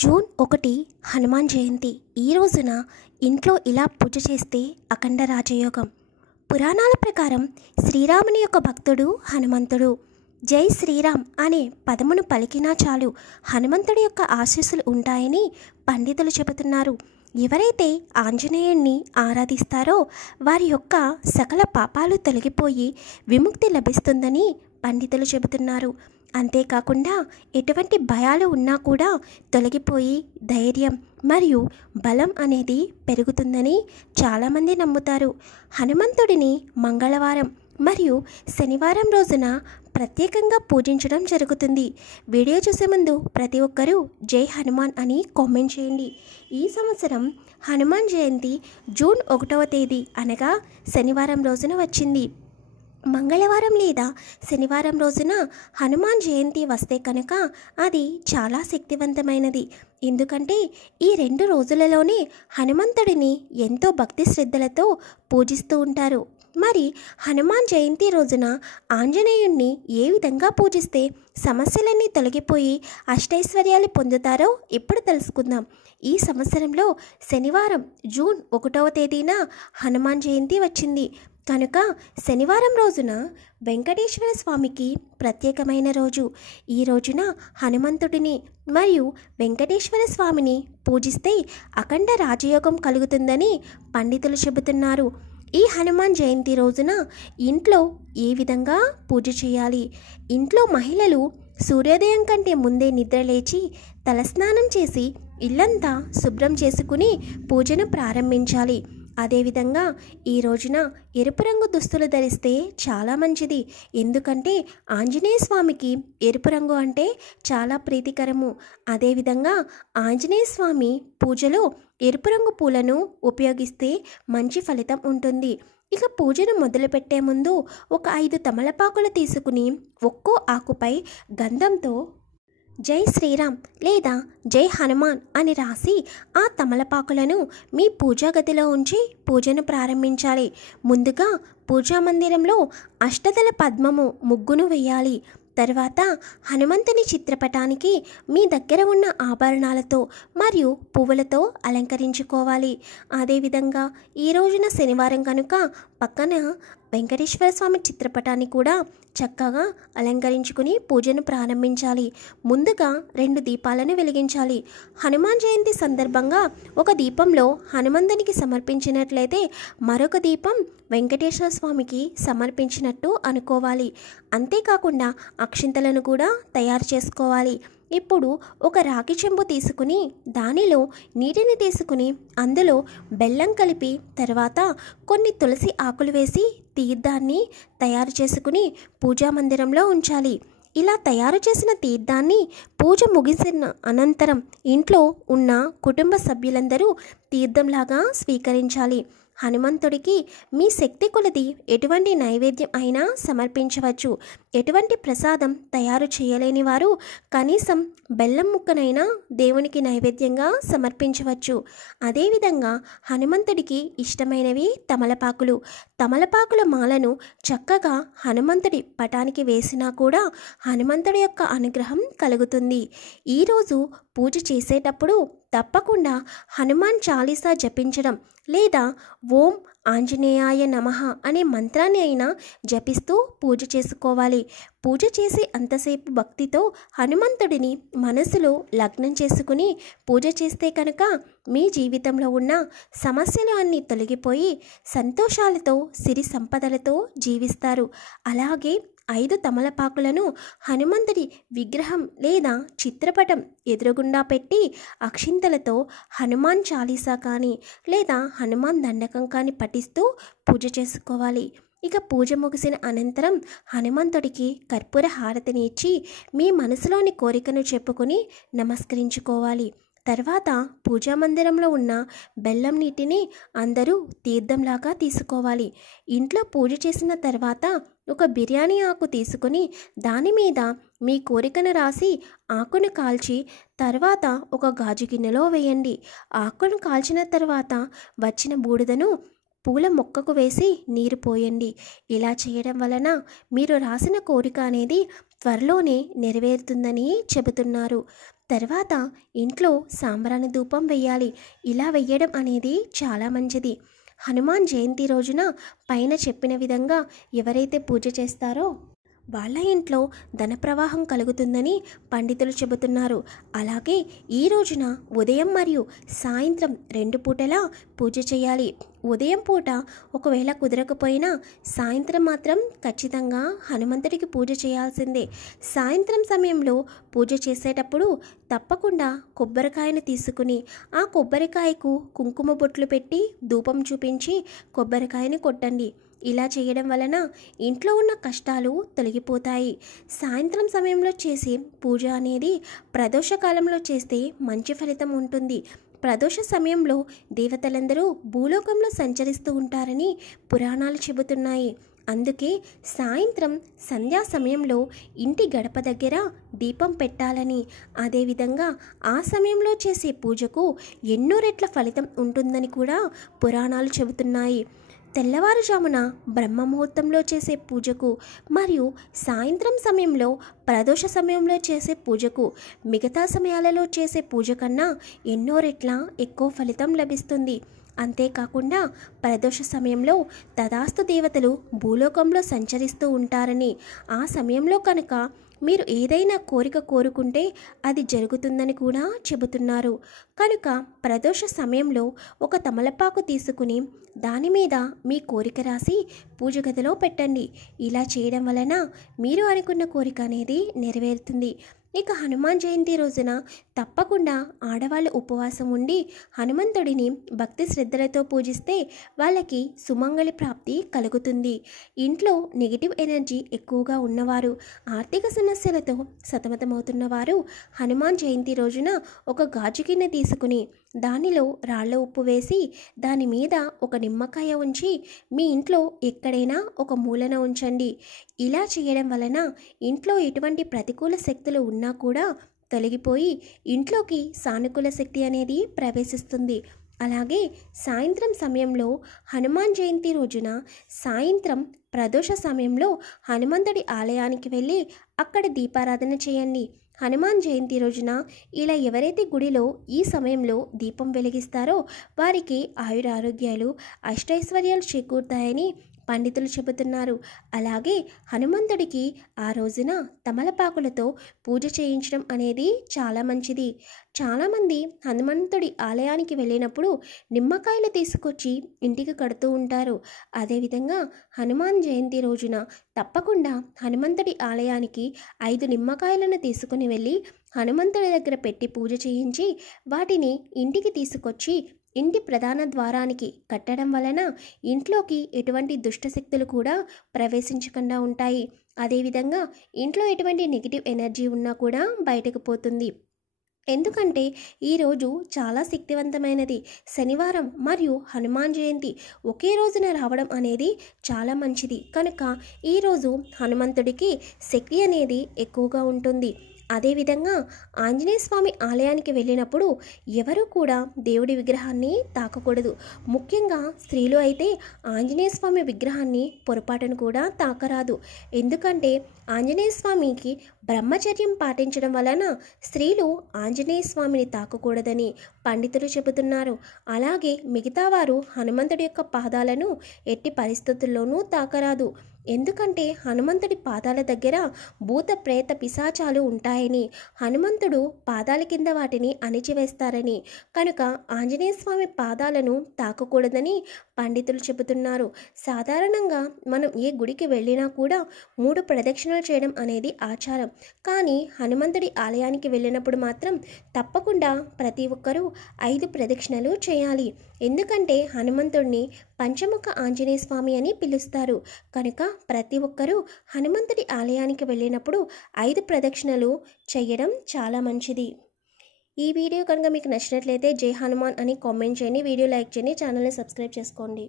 June 1 Hanuman Jayanti. ఈ రోజున ఇంట్లో ఇలా పూజ చేస్తే అఖండ రాజయోగం. పురాణాల ప్రకారం శ్రీరాముని యొక్క భక్తుడు హనుమంతుడు. జై శ్రీరామ్ అనే పదమును పలికినా చాలు హనుమంతుడి యొక్క ఆశీస్సులు ఉంటాయని పండితులు చెబుతున్నారు. ఎవరైతే ఆంజనేయుణ్ణి ఆరాధిస్తారో వారి యొక్క సకల పాపాలు తొలగిపోయి విముక్తి లభిస్తుందని పండితులు చెబుతున్నారు. అంతేకాకుండా ఎటువంటి భయాలు ఉన్నా కూడా తొలగిపోయి ధైర్యం మరియు బలం అనేది పెరుగుతుందని చాలామంది నమ్ముతారు. హనుమంతుడిని మంగళవారం మరియు శనివారం రోజున ప్రత్యేకంగా పూజించడం జరుగుతుంది. వీడియో చూసే ముందు ప్రతి ఒక్కరూ జై హనుమాన్ అని కామెంట్ చేయండి. ఈ సంవత్సరం హనుమాన్ జయంతి జూన్ 1వ తేదీ అనగా శనివారం రోజున వచ్చింది. మంగళవారం లేదా శనివారం రోజున హనుమాన్ జయంతి వస్తే కనుక అది చాలా శక్తివంతమైనది. ఎందుకంటే ఈ 2 రోజులలోనే హనుమంతుడిని ఎంతో భక్తి శ్రద్ధలతో పూజిస్తూ ఉంటారు. మరి హనుమాన్ జయంతి రోజున ఆంజనేయుణ్ణి ఏ విధంగా పూజిస్తే సమస్యలన్నీ తొలగిపోయి అష్టైశ్వర్యాలు పొందుతారో ఇప్పుడు తెలుసుకుందాం. ఈ సంవత్సరంలో శనివారం జూన్ 1వ తేదీన హనుమాన్ జయంతి వచ్చింది కనుక శనివారం రోజున వెంకటేశ్వర స్వామికి ప్రత్యేకమైన రోజు. ఈ రోజున హనుమంతుడిని మరియు వెంకటేశ్వర స్వామిని పూజిస్తే అఖండ రాజయోగం కలుగుతుందని పండితులు చెబుతున్నారు. ఈ హనుమాన్ జయంతి రోజున ఇంట్లో ఏ విధంగా పూజ చేయాలి? ఇంట్లో మహిళలు సూర్యోదయం కంటే ముందే నిద్రలేచి తలస్నానం చేసి ఇల్లంతా శుభ్రం చేసుకుని పూజను ప్రారంభించాలి. అదేవిధంగా ఈ రోజున ఎరుపు రంగు దుస్తులు ధరిస్తే చాలా మంచిది. ఎందుకంటే ఆంజనేయ స్వామికి ఎరుపు రంగు అంటే చాలా ప్రీతికరము. అదేవిధంగా ఆంజనేయ స్వామి పూజలో ఎరుపు రంగు పూలను ఉపయోగిస్తే మంచి ఫలితం ఉంటుంది. ఇక పూజను మొదలుపెట్టే ముందు ఒక 5 తమలపాకులు తీసుకుని ఒక్కో ఆకుపై గంధంతో జై శ్రీరామ్ లేదా జై హనుమాన్ అని రాసి ఆ తమలపాకులను మీ పూజా గదిలో ఉంచి పూజను ప్రారంభించాలి. ముందుగా పూజా మందిరంలో అష్టదళ పద్మము ముగ్గును వేయాలి. తర్వాత హనుమంతుని చిత్రపటానికి మీ దగ్గర ఉన్న ఆభరణాలతో మరియు పువ్వులతో అలంకరించుకోవాలి. అదేవిధంగా ఈ రోజున శనివారం కనుక పక్కన వెంకటేశ్వర స్వామి చిత్రపటాన్ని కూడా చక్కగా అలంకరించుకుని పూజను ప్రారంభించాలి. ముందుగా 2 దీపాలను వెలిగించాలి. హనుమాన్ జయంతి సందర్భంగా ఒక దీపంలో హనుమంతునికి సమర్పించినట్లయితే మరొక దీపం వెంకటేశ్వర స్వామికి సమర్పించినట్టు అనుకోవాలి. అంతేకాకుండా అక్షింతలను కూడా తయారు చేసుకోవాలి. ఇప్పుడు ఒక రాగి చెంబు తీసుకుని దానిలో నీటిని తీసుకుని అందులో బెల్లం కలిపి తర్వాత కొన్ని తులసి ఆకులు వేసి తీర్థాన్ని తయారు చేసుకుని పూజా మందిరంలో ఉంచాలి. ఇలా తయారు చేసిన తీర్థాన్ని పూజ ముగిసిన అనంతరం ఇంట్లో ఉన్న కుటుంబ సభ్యులందరూ తీర్థంలాగా స్వీకరించాలి. హనుమంతుడికి మీ శక్తి కొలది ఎటువంటి నైవేద్యం అయినా సమర్పించవచ్చు. ఎటువంటి ప్రసాదం తయారు చేయలేని వారు కనీసం బెల్లం ముక్కనైనా దేవునికి నైవేద్యంగా సమర్పించవచ్చు. అదేవిధంగా హనుమంతుడికి ఇష్టమైనవి తమలపాకులు. తమలపాకుల మాలను చక్కగా హనుమంతుడి పటానికి వేసినా కూడా హనుమంతుడి యొక్క అనుగ్రహం కలుగుతుంది. ఈరోజు పూజ చేసేటప్పుడు తప్పకుండా హనుమాన్ చాలీసా జపించడం లేదా ఓం ఆంజనేయాయ నమః అనే మంత్రాన్ని అయినా జపిస్తూ పూజ చేసుకోవాలి. పూజ చేసి అంతసేపు భక్తితో హనుమంతుడిని మనసులో లగ్నం చేసుకుని పూజ చేస్తే కనుక మీ జీవితంలో ఉన్న సమస్యలు అన్నీ తొలగిపోయి సంతోషాలతో సిరి సంపదలతో జీవిస్తారు. అలాగే 5 తమలపాకులను హనుమంతుడి విగ్రహం లేదా చిత్రపటం ఎదురుగుండా పెట్టి అక్షింతలతో హనుమాన్ చాలీసా కానీ లేదా హనుమాన్ దండకం కానీ పఠిస్తూ పూజ చేసుకోవాలి. ఇక పూజ ముగిసిన అనంతరం హనుమంతుడికి కర్పూర హారతిని ఇచ్చి మీ మనసులోని కోరికను చెప్పుకొని నమస్కరించుకోవాలి. తర్వాత పూజా మందిరంలో ఉన్న బెల్లం నీటిని అందరూ తీర్థంలాగా తీసుకోవాలి. ఇంట్లో పూజ చేసిన తర్వాత ఒక బిర్యానీ ఆకు తీసుకుని దాని మీద మీ కోరికను రాసి ఆకును కాల్చి తర్వాత ఒక గాజు గిన్నెలో వేయండి. ఆకును కాల్చిన తర్వాత వచ్చిన బూడిదను పూల మొక్కకు వేసి నీరు పోయండి. ఇలా చేయడం వలన మీరు రాసిన కోరిక అనేది త్వరలోనే నెరవేరుతుందని చెబుతున్నారు. తర్వాత ఇంట్లో సాంబ్రాణి ధూపం వెయ్యాలి. ఇలా వెయ్యడం అనేది చాలా మంచిది. హనుమాన్ జయంతి రోజున పైన చెప్పిన విధంగా ఎవరైతే పూజ చేస్తారో వాళ్ళ ఇంట్లో ధన ప్రవాహం కలుగుతుందని పండితులు చెబుతున్నారు. అలాగే ఈ రోజున ఉదయం మరియు సాయంత్రం 2 పూటలా పూజ చేయాలి. ఉదయం పూట ఒకవేళ కుదరకపోయినా సాయంత్రం మాత్రం ఖచ్చితంగా హనుమంతుడికి పూజ చేయాల్సిందే. సాయంత్రం సమయంలో పూజ చేసేటప్పుడు తప్పకుండా కొబ్బరికాయను తీసుకుని ఆ కొబ్బరికాయకు కుంకుమ బొట్లు పెట్టి ధూపం చూపించి కొబ్బరికాయని కొట్టండి. ఇలా చేయడం వలన ఇంట్లో ఉన్న కష్టాలు తొలగిపోతాయి. సాయంత్రం సమయంలో చేసే పూజ అనేది ప్రదోష కాలంలో చేస్తే మంచి ఫలితం ఉంటుంది. ప్రదోష సమయంలో దేవతలందరూ భూలోకంలో సంచరిస్తూ ఉంటారని పురాణాలు చెబుతున్నాయి. అందుకే సాయంత్రం సంధ్యా సమయంలో ఇంటి గడప దగ్గర దీపం పెట్టాలని, అదేవిధంగా ఆ సమయంలో చేసే పూజకు ఎన్నో రెట్ల ఫలితం ఉంటుందని కూడా పురాణాలు చెబుతున్నాయి. తెల్లవారుజామున బ్రహ్మముహూర్తంలో చేసే పూజకు మరియు సాయంత్రం సమయంలో ప్రదోష సమయంలో చేసే పూజకు మిగతా సమయాలలో చేసే పూజ కన్నా ఎన్నో రెట్ల ఎక్కువ ఫలితం లభిస్తుంది. అంతేకాకుండా ప్రదోష సమయంలో తదాస్తు దేవతలు భూలోకంలో సంచరిస్తూ ఉంటారని, ఆ సమయంలో కనుక మీరు ఏదైనా కోరిక కోరుకుంటే అది జరుగుతుందని కూడా చెబుతున్నారు. కనుక ప్రదోష సమయంలో ఒక తమలపాకు తీసుకుని దాని మీద మీ కోరిక రాసి పూజ గదిలో పెట్టండి. ఇలా చేయడం వలన మీరు అనుకున్న కోరిక అనేది నెరవేరుతుంది. ఇక హనుమాన్ జయంతి రోజున తప్పకుండా ఆడవాళ్ళు ఉపవాసం ఉండి హనుమంతుడిని భక్తి శ్రద్ధలతో పూజిస్తే వాళ్ళకి సుమంగళి ప్రాప్తి కలుగుతుంది. ఇంట్లో నెగిటివ్ ఎనర్జీ ఎక్కువగా ఉన్నవారు, ఆర్థిక సమస్యలతో సతమతమవుతున్న వారు హనుమాన్ జయంతి రోజున ఒక గాజు గిన్నె తీసుకుని దానిలో రాళ్ళ ఉప్పు వేసి దాని మీద ఒక నిమ్మకాయ ఉంచి మీ ఇంట్లో ఎక్కడైనా ఒక మూలన ఉంచండి. ఇలా చేయడం వలన ఇంట్లో ఎటువంటి ప్రతికూల శక్తులు ఉన్నా కూడా తొలగిపోయి ఇంట్లోకి సానుకూల శక్తి అనేది ప్రవేశిస్తుంది. అలాగే సాయంత్రం సమయంలో హనుమాన్ జయంతి రోజున సాయంత్రం ప్రదోష సమయంలో హనుమంతుడి ఆలయానికి వెళ్ళి అక్కడ దీపారాధన చేయండి. హనుమాన్ జయంతి రోజున ఇలా ఎవరైతే గుడిలో ఈ సమయంలో దీపం వెలిగిస్తారో వారికి ఆయురారోగ్యాలు అష్టైశ్వర్యాలు చేకూరుతాయని పండితులు చెబుతున్నారు. అలాగే హనుమంతుడికి ఆ రోజున తమలపాకులతో పూజ చేయించడం అనేది చాలా మంచిది. చాలామంది హనుమంతుడి ఆలయానికి వెళ్ళినప్పుడు నిమ్మకాయలు తీసుకొచ్చి ఇంటికి కడుతూ ఉంటారు. అదేవిధంగా హనుమాన్ జయంతి రోజున తప్పకుండా హనుమంతుడి ఆలయానికి 5 నిమ్మకాయలను తీసుకుని వెళ్ళి హనుమంతుడి దగ్గర పెట్టి పూజ చేయించి వాటిని ఇంటికి తీసుకొచ్చి ఇంటి ప్రధాన ద్వారానికి కట్టడం వలన ఇంట్లోకి ఎటువంటి దుష్టశక్తులు కూడా ప్రవేశించకుండా ఉంటాయి. అదేవిధంగా ఇంట్లో ఎటువంటి నెగిటివ్ ఎనర్జీ ఉన్నా కూడా బయటకు పోతుంది. ఎందుకంటే ఈరోజు చాలా శక్తివంతమైనది. శనివారం మరియు హనుమాన్ జయంతి ఒకే రోజున రావడం అనేది చాలా మంచిది. కనుక ఈరోజు హనుమంతుడికి శక్తి అనేది ఎక్కువగా ఉంటుంది. అదేవిధంగా ఆంజనేయ స్వామి ఆలయానికి వెళ్ళినప్పుడు ఎవరు కూడా దేవుడి విగ్రహాన్ని తాకకూడదు. ముఖ్యంగా స్త్రీలు అయితే ఆంజనేయ స్వామి విగ్రహాన్ని పొరపాటును కూడా తాకరాదు. ఎందుకంటే ఆంజనేయ స్వామికి బ్రహ్మచర్యం పాటించడం వలన స్త్రీలు ఆంజనేయ స్వామిని తాకకూడదని పండితులు చెబుతున్నారు. అలాగే మిగతా వారు హనుమంతుడి యొక్క పాదాలను ఎట్టి పరిస్థితుల్లోనూ తాకరాదు. ఎందుకంటే హనుమంతుడి పాదాల దగ్గర భూత ప్రేత పిశాచాలు ఉంటాయని, హనుమంతుడు పాదాల కింద వాటిని అణిచివేస్తారని, కనుక ఆంజనేయ స్వామి పాదాలను తాకకూడదని పండితులు చెబుతున్నారు. సాధారణంగా మనం ఏ గుడికి వెళ్ళినా కూడా 3 ప్రదక్షిణలు చేయడం అనేది ఆచారం. కానీ హనుమంతుడి ఆలయానికి వెళ్ళినప్పుడు మాత్రం తప్పకుండా ప్రతి ఒక్కరూ 5 ప్రదక్షిణలు చేయాలి. ఎందుకంటే హనుమంతుడిని పంచముఖ ఆంజనేయ స్వామి అని పిలుస్తారు. కనుక ప్రతి ఒక్కరూ హనుమంతుడి ఆలయానికి వెళ్ళినప్పుడు 5 ప్రదక్షిణలు చేయడం చాలా మంచిది. ఈ వీడియో కనుక మీకు నచ్చినట్లయితే జై హనుమాన్ అని కామెంట్ చేయండి, వీడియో లైక్ చేయండి, ఛానల్ని సబ్స్క్రైబ్ చేసుకోండి.